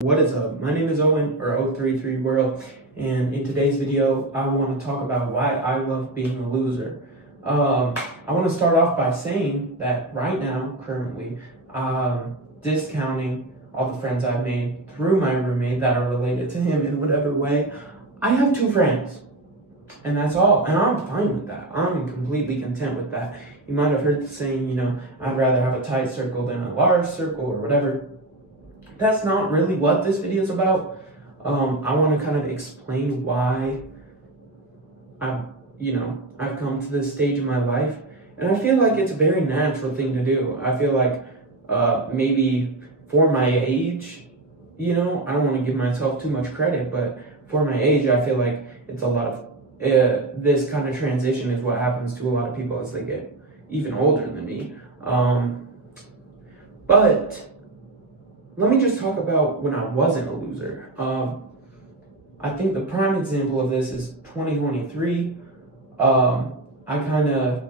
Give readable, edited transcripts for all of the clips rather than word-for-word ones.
What is up? My name is Owen, or O33 World, and in today's video, I want to talk about why I love being a loser. I want to start off by saying that right now, currently, discounting all the friends I've made through my roommate that are related to him in whatever way. I have 2 friends, and that's all, and I'm fine with that. I'm completely content with that. You might have heard the saying, I'd rather have a tight circle than a large circle or whatever. That's not really what this video is about. I want to kind of explain why I've come to this stage in my life. And I feel like it's a very natural thing to do. I feel like maybe for my age, I don't want to give myself too much credit, but for my age, I feel like it's a lot of, this kind of transition is what happens to a lot of people as they get even older than me. But let me just talk about when I wasn't a loser. I think the prime example of this is 2023. I kind of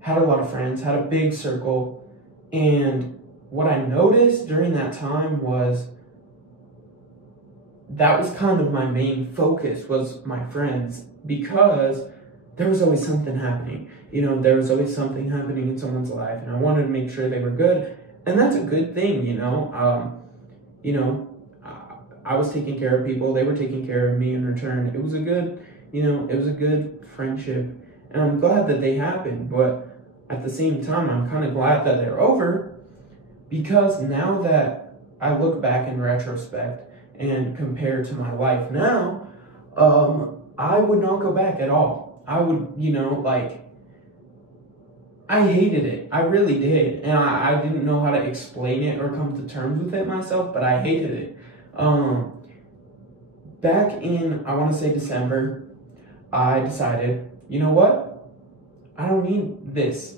had a lot of friends, had a big circle, and what I noticed during that time was that was kind of my main focus, was my friends, because there was always something happening. There was always something happening in someone's life, and I wanted to make sure they were good, and that's a good thing, I was taking care of people, they were taking care of me in return. It was a good, it was a good friendship, and I'm glad that they happened, but at the same time, I'm kind of glad that they're over, because now that I look back in retrospect and compare to my life now, I would not go back at all. I would, I hated it. I really did. And I didn't know how to explain it or come to terms with it myself, but I hated it. Back in, I want to say December, I decided, you know what? I don't need this.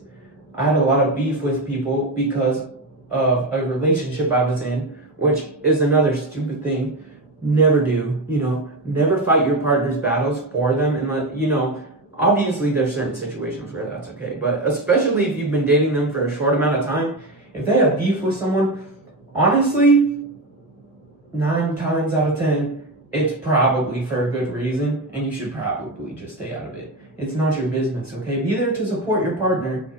I had a lot of beef with people because of a relationship I was in, which is another stupid thing. Never do, never fight your partner's battles for them, and obviously there's certain situations where that's okay, but especially if you've been dating them for a short amount of time, if they have beef with someone, honestly, 9 times out of 10, it's probably for a good reason, and you should probably just stay out of it. It's not your business, okay? Be there to support your partner,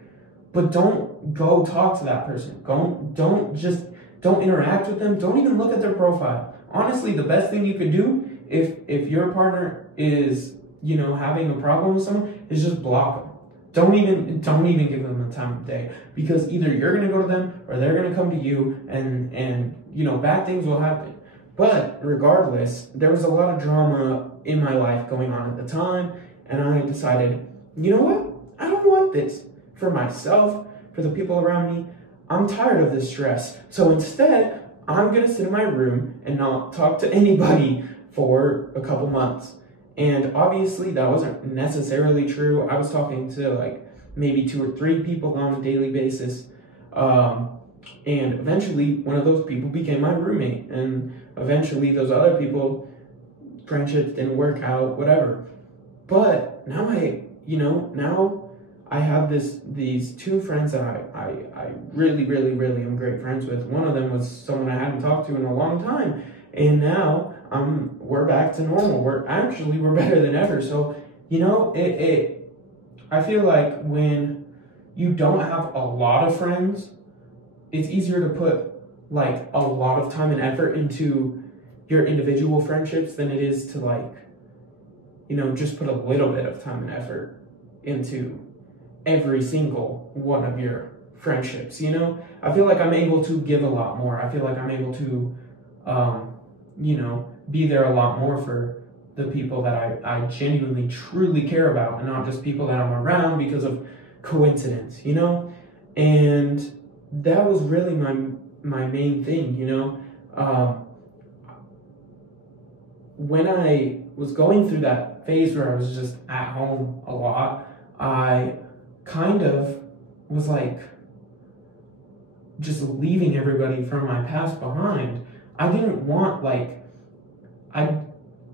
but don't go talk to that person. Don't interact with them. Don't even look at their profile. Honestly, the best thing you could do if your partner is, having a problem with someone, is just block them. Don't even give them the time of day, because either you're going to go to them or they're going to come to you, and bad things will happen. But regardless, there was a lot of drama in my life going on at the time, and I decided, you know what? I don't want this for myself, for the people around me. I'm tired of this stress. So instead, I'm going to sit in my room and not talk to anybody for a couple months. And obviously, that wasn't necessarily true. I was talking to maybe 2 or 3 people on a daily basis. And eventually, one of those people became my roommate. And eventually, those other people, friendships didn't work out, whatever. But now I have these 2 friends that I really, really, really am great friends with. One of them was someone I hadn't talked to in a long time. And now we're back to normal. We're better than ever. So, I feel like when you don't have a lot of friends, it's easier to put a lot of time and effort into your individual friendships than it is to just put a little bit of time and effort into every single one of your friendships. I feel like I'm able to give a lot more. I feel like I'm able to be there a lot more for the people that I genuinely truly care about, and not just people that I'm around because of coincidence, and that was really my main thing. When I was going through that phase where I was just at home a lot, I kind of was just leaving everybody from my past behind. I didn't want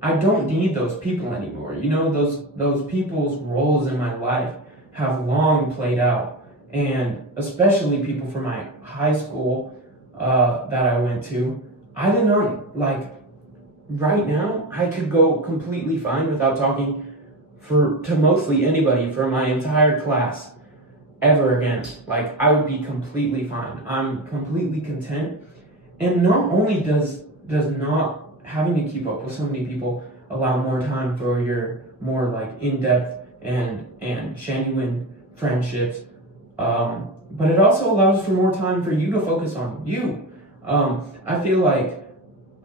I don't need those people anymore. Those people's roles in my life have long played out, and especially people from my high school that I went to, I did not, like, right now, I could go completely fine without talking to mostly anybody for my entire class ever again. Like, I would be completely fine. I'm completely content. And not only does not having to keep up with so many people allow more time for your more like in-depth and genuine friendships, but it also allows for more time for you to focus on you. I feel like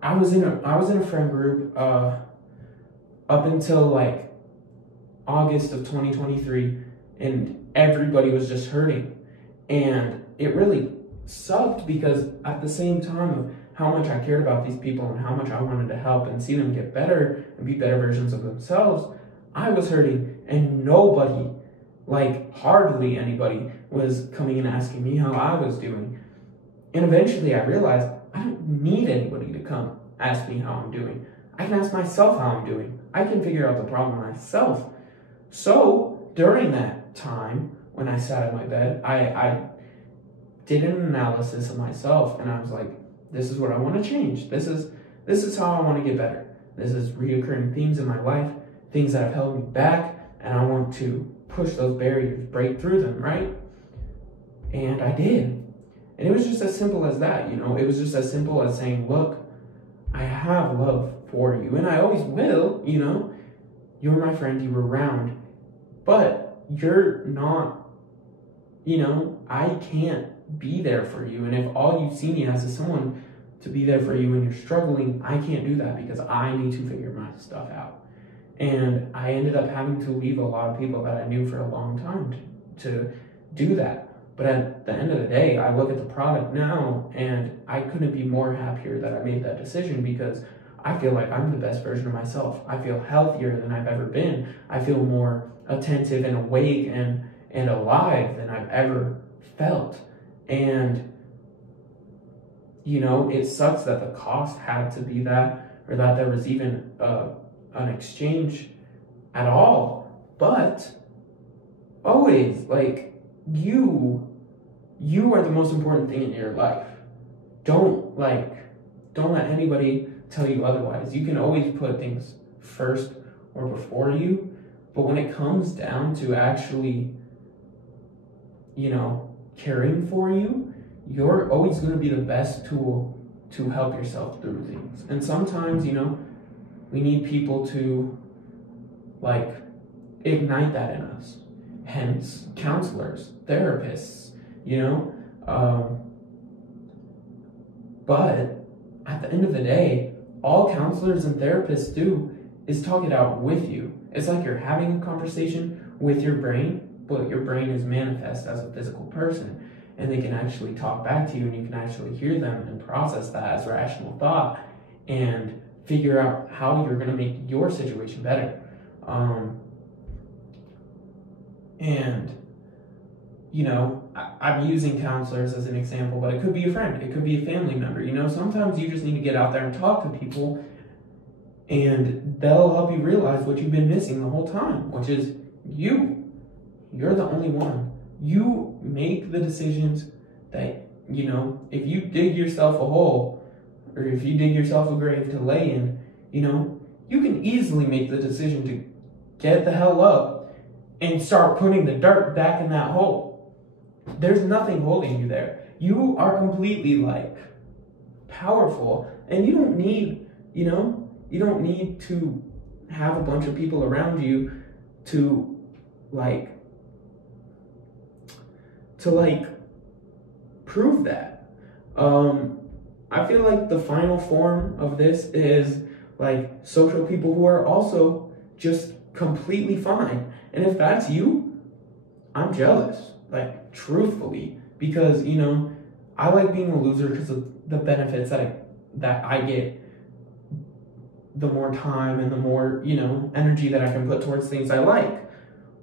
I was in a friend group up until like August of 2023, and everybody was just hurting, and it really sucked because at the same time of how much I cared about these people and how much I wanted to help and see them get better and be better versions of themselves, I was hurting, and nobody, like hardly anybody, was coming and asking me how I was doing. And eventually I realized I don't need anybody to come ask me how I'm doing. I can ask myself how I'm doing. I can figure out the problem myself. So during that time, when I sat in my bed, I did an analysis of myself, and I was like, this is what I want to change. This is how I want to get better. This is reoccurring themes in my life, things that have held me back, and I want to push those barriers, break through them, right? And I did. And it was just as simple as that, you know? It was just as simple as saying, look, I have love for you, and I always will, you know? You're my friend, you were around, but you're not, you know, I can't be there for you. And if all you see me as is someone to be there for you when you're struggling, I can't do that because I need to figure my stuff out. And I ended up having to leave a lot of people that I knew for a long time to do that. But at the end of the day, I look at the product now and I couldn't be more happier that I made that decision, because I feel like I'm the best version of myself. I feel healthier than I've ever been. I feel more attentive and awake and alive than I've ever felt. And, you know, it sucks that the cost had to be that, or that there was even an exchange at all. But always, like, you are the most important thing in your life. Don't let anybody tell you otherwise. You can always put things first or before you, but when it comes down to actually, you know, caring for you, you're always going to be the best tool to help yourself through things. And sometimes, you know, we need people to, like, ignite that in us. Hence, counselors, therapists, you know. But at the end of the day, all counselors and therapists do is talk it out with you. It's like you're having a conversation with your brain, but your brain is manifest as a physical person, and they can actually talk back to you, and you can actually hear them and process that as rational thought and figure out how you're going to make your situation better. And, you know, I'm using counselors as an example, but it could be a friend, it could be a family member. You know, sometimes you just need to get out there and talk to people, and they'll help you realize what you've been missing the whole time, which is you. You're the only one. You make the decisions that, you know, if you dig yourself a hole, or if you dig yourself a grave to lay in, you know, you can easily make the decision to get the hell up and start putting the dirt back in that hole. There's nothing holding you there. You are completely, like, powerful, and you don't need, you know, you don't need to have a bunch of people around you to prove that. I feel like the final form of this is like social people who are also just completely fine. And if that's you, I'm jealous, like, truthfully, because, you know, I like being a loser because of the benefits that I get. The more time and the more, you know, energy that I can put towards things I like.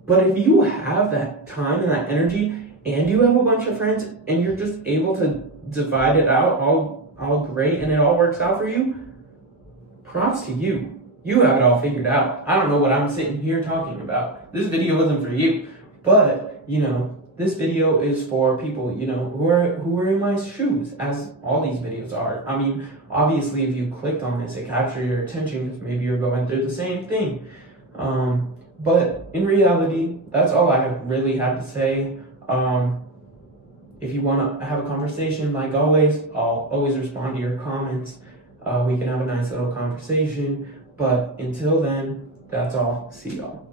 But if you have that time and that energy, and you have a bunch of friends, and you're just able to divide it out all great, and it all works out for you, props to you. You have it all figured out. I don't know what I'm sitting here talking about. This video wasn't for you. But, you know, this video is for people, you know, who are in my shoes, as all these videos are. I mean, obviously, if you clicked on this, it captured your attention because maybe you're going through the same thing. But in reality, that's all I really have to say. If you want to have a conversation, like always, I'll always respond to your comments. We can have a nice little conversation. But until then, that's all. See y'all.